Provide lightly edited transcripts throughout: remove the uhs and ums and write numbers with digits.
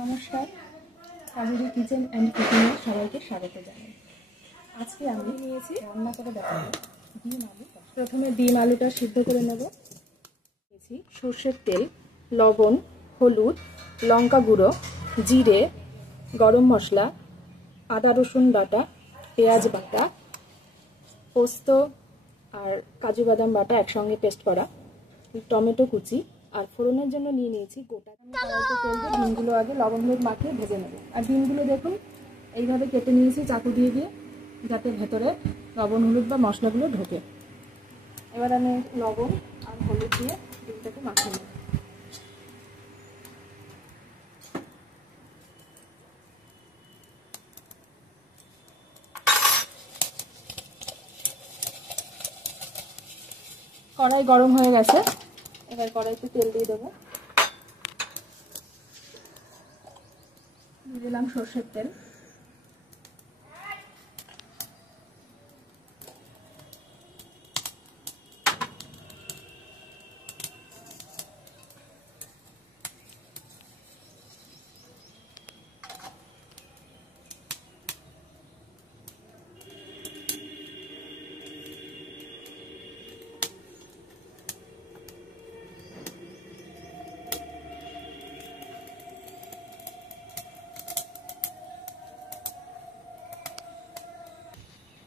নমস্কার, Kaveri kitchen and কুকিংয়ে সবাইকে স্বাগত জানাই। আজকে আমি নিয়েছি রান্না করে দেখাবো ডিম আলু। প্রথমে ডিম আলুটা সিদ্ধ করে নেব। নিয়েছি সর্ষের তেল, লবণ, হলুদ, লঙ্কা গুঁড়ো, জিরে, গরম মশলা, আদা রসুন বাটা, পেঁয়াজ বাটা, পোস্ত আর কাজু বাদাম বাটা একসঙ্গে পেস্ট করা, টমেটো কুচি, আর ফোড়নের জন্য নিয়ে নিয়েছি গোটা কড়াইতে তেল দিয়ে ডিমগুলো আগে লবণ হলুদ মাখিয়ে ভেজে নেব। আর ডিমগুলো দেখুন এইভাবে কেটে নিয়েছি চাকু দিয়ে যাতে ভেতরে লবণ হলুদ বা মশলাগুলো ঢোকে। এবার আমি লবণ আর হলুদ দিয়ে ডিমটাকে মাখিয়ে নেব। কড়াই গরম হয়ে গেছে, এবার কড়াইতে তেল দিয়ে দেবো। দিয়ে দিলাম সর্ষের তেল,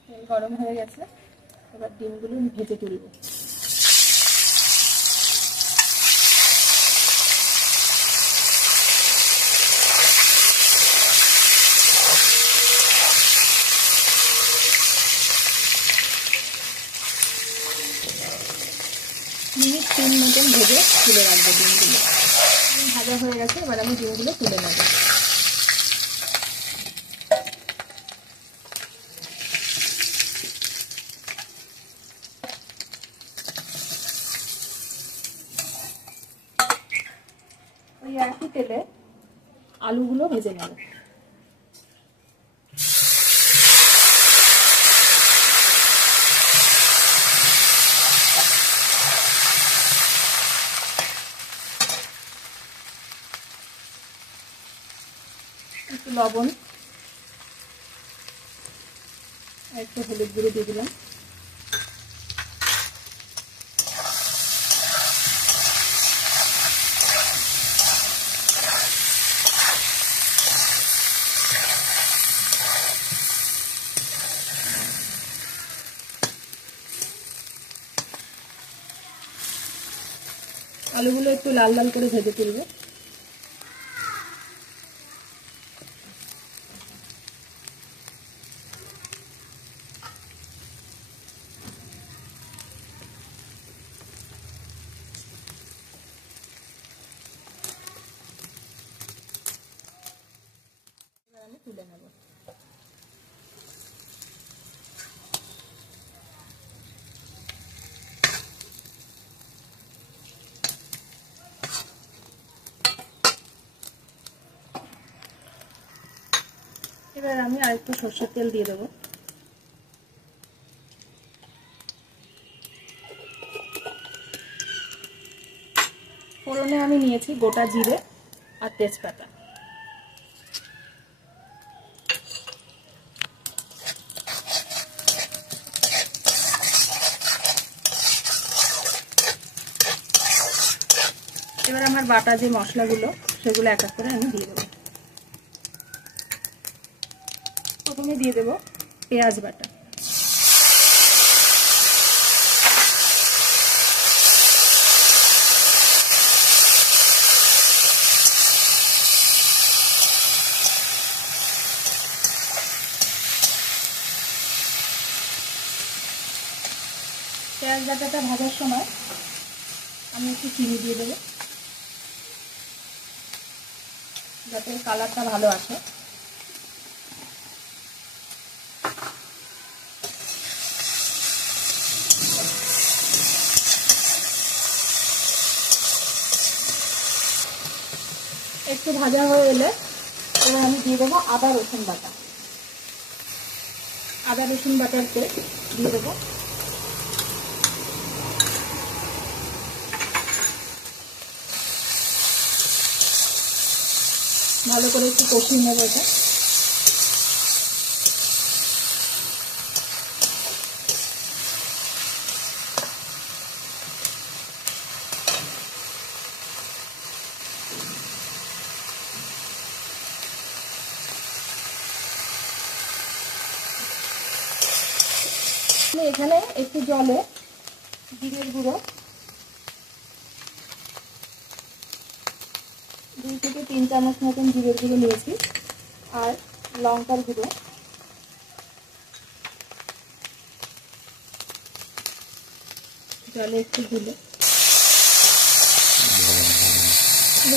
তেল গরম হয়ে গেছে, এবার ডিমগুলো ভেজে তুলব। মিনিট 3 মতন ভেজে তুলে রাখবো ডিমগুলো। ভাজা হয়ে গেছে, এবার আমি ডিমগুলো তুলে নেব। ওই একই তেলে আলুগুলো ভেজে নেব। একটু লবণ আর একটু হলুদ গুঁড়ো দিয়ে দিলাম। আলুগুলো একটু লাল লাল করে ভেজে তুলবে। এবার আমি তুলে নেব। এবার আমি আরেকটু সরষের তেল দিয়ে দেবো। ফোড়নে আমি নিয়েছি গোটা জিরে আর তেজপাতা। এবার আমার বাটা যে মশলাগুলো সেগুলো এক এক করে আমি দিয়ে দেবো। প্রথমে দিয়ে দেবো পেঁয়াজ বাটা, পেঁয়াজ বাটাটা ভাজার সময় আমি একটু চিনি দিয়ে দেবো যাতে কালারটা ভালো আসে। একটু ভাজা হয়ে এলে এবার আমি দিয়ে দেবো আদা রসুন বাটা। আদা রসুন বাটার পেস্ট দিয়ে দেবো। ভালো করে একটু কষিয়ে নেব এটা। এখানে একটু জলে জিরের গুঁড়ো 2 থেকে 3 চামচ মতন জিরের গুঁড়ো নিয়েছি, আর লঙ্কার গুঁড়ো জলে একটু গুলে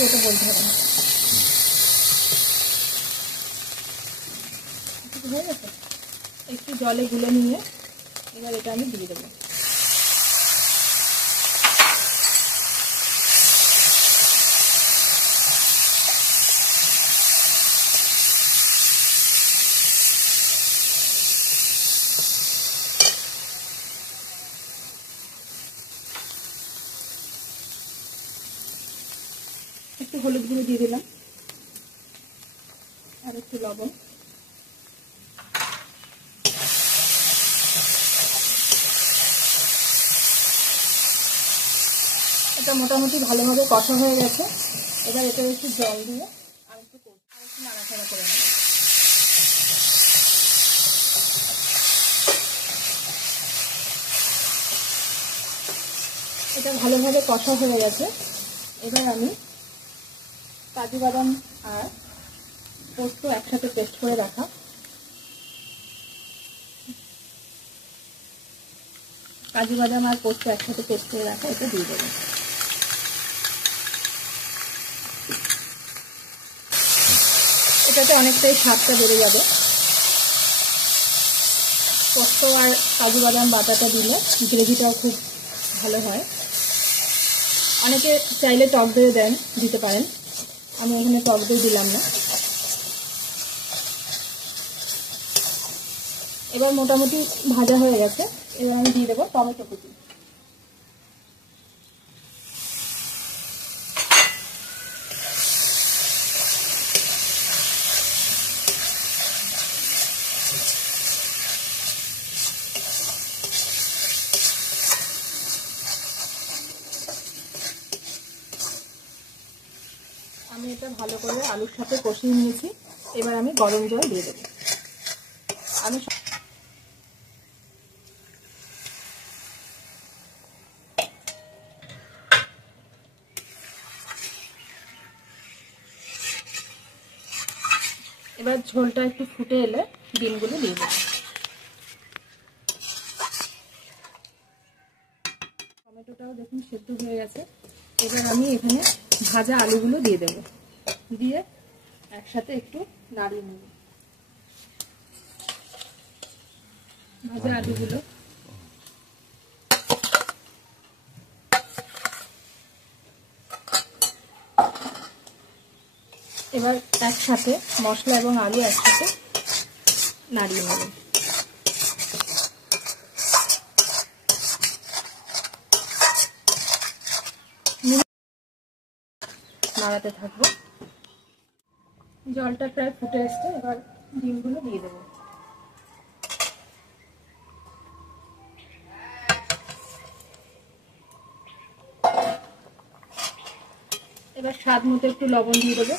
ওটা বলতে হবে না, হয়ে গেছে। একটু জলে গুলে নিয়ে এবার এটা আমি দিয়ে দেবো। একটু হলুদ গুঁড়ো দিয়ে দিলাম, আর একটু লবণ। এটা মোটামুটি ভালোভাবে কষা হয়ে গেছে। এবার এটা একটু জল দিয়ে আর একটু নাড়াচাড়া করে নেব। এটা ভালোভাবে কষা হয়ে গেছে। এবার আমি কাজু বাদাম আর পোস্ত একসাথে পেস্ট করে রাখা, কাজু বাদাম আর পোস্ত একসাথে পেস্ট করে রাখা এটা দিয়ে দেবো। এটাতে অনেকটাই স্বাদটা বেড়ে যাবে। পোস্ত আর কাজু বাদাম বাটাটা দিলে গ্রেভিটাও খুব ভালো হয়। অনেকে চাইলে টক দই দিতে পারেন, আমি এখানে টক দই দিলাম না। এবার মোটামুটি ভাজা হয়ে গেছে। এবার আমি দিয়ে দেবো টমেটো কুচি। আমি এটা ভালো করে আলুর সাথে কষিয়ে নিয়েছি। এবার আমি গরম জল দিয়ে দেবো। আমি এবার ঝোলটা একটু ফুটে এলে ডিমগুলো দিয়ে দেবো। টমেটোটাও দেখুন সেদ্ধ হয়ে গেছে। এবার আমি এখানে ভাজা আলুগুলো দিয়ে দেবো, দিয়ে একসাথে একটু নাড়িয়ে নেব। ভাজা আলুগুলো এবার একসাথে মশলা এবং আলু একসাথে নাড়িয়ে নেব। নাড়াতে থাকবো। জলটা প্রায় ফুটে এসছে। এবার ডিমগুলো দিয়ে দেবো। এবার স্বাদ মতো একটু লবণ দিয়ে দেবো।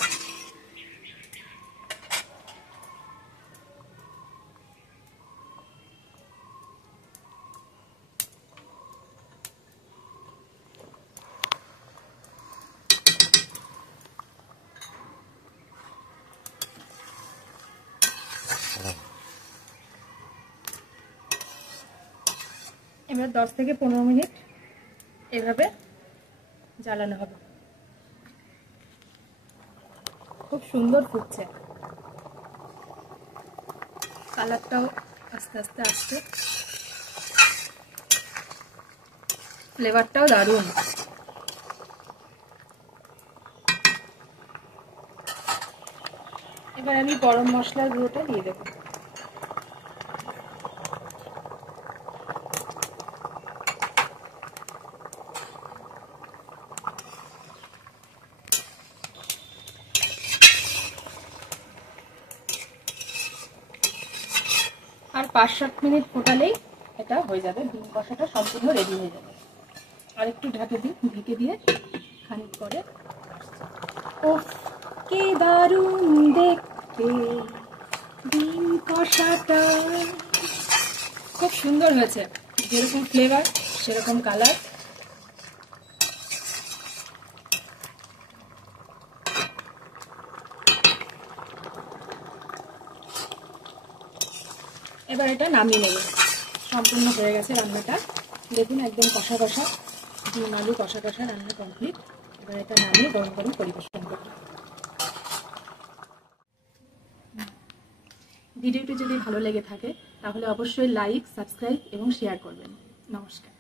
এবার 10 থেকে 15 মিনিট এভাবে জ্বালানো হবে। খুব সুন্দর ফুটছে, কালারটাও আস্তে আস্তে আসছে, ফ্লেভারটাও দারুণ। এবার আমি গরম মশলার গুঁড়োটা দিয়ে দেবো। আর 5-7 মিনিট ফোটালেই এটা হয়ে যাবে, ডিম কষাটা সম্পূর্ণ রেডি হয়ে যাবে। আর একটু ঢেকে দিয়ে খানিক পরে উফ কি দারুণ দেখতে ডিম কষাটা, খুব সুন্দর হয়েছে, যেরকম ফ্লেভার সেরকম কালার। এবার এটা নামিয়ে নেব, সম্পূর্ণ হয়ে গেছে রান্নাটা। দেখুন একদম কষা কষা ডিম আলু কষা কষা রান্না কমপ্লিট। এবার এটা নামিয়ে গরম গরম পরিবেশন করব। ভিডিওটি যদি ভালো লেগে থাকে তাহলে অবশ্যই লাইক, সাবস্ক্রাইব এবং শেয়ার করবেন। নমস্কার।